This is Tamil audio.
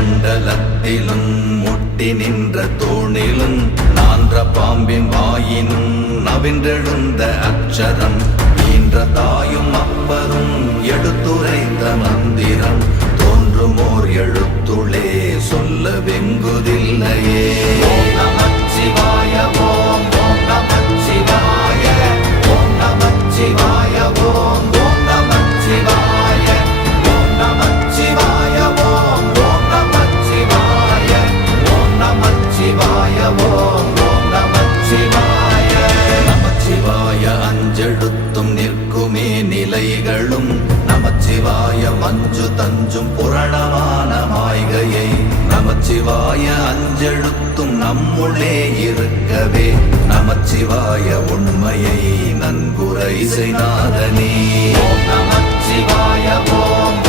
மண்டலத்திலும் முட்டி நின்ற தூணிலும் நான்ற பாம்பின் வாயினும் நவின்றெழுந்த அச்சரம் ஈன்ற தாயும் அப்பரும் எடுத்துரைத்த மந்திரம் தோன்றுமோர் எழுத்துளே சொல்ல வெங்குதில்லையே. ஓம் நமச்சிவாய ஓம் ஓம் நமச்சிவாய ஓம் நமச்சிவாய ஓம் ஓம் நமச்சிவாய ஓம் நமச்சிவாய ஓம் ஓம் நமச்சிவாய ஓம் நமச்சிவாய ஓம் ஓம் நமச்சிவாய. நமச்சிவாய அஞ்செழுத்தும் நிற்குமே நிலைகளும் நமச்சிவாய மஞ்சு தஞ்சும் புரணமான மாய்கையை நமச்சிவாய அஞ்செழுத்தும் நம்முள்ளே இருக்கவே நமச்சிவாய உண்மையை நன்குரை செய்நாதனே. ஓம் நமச்சிவாய ஓம்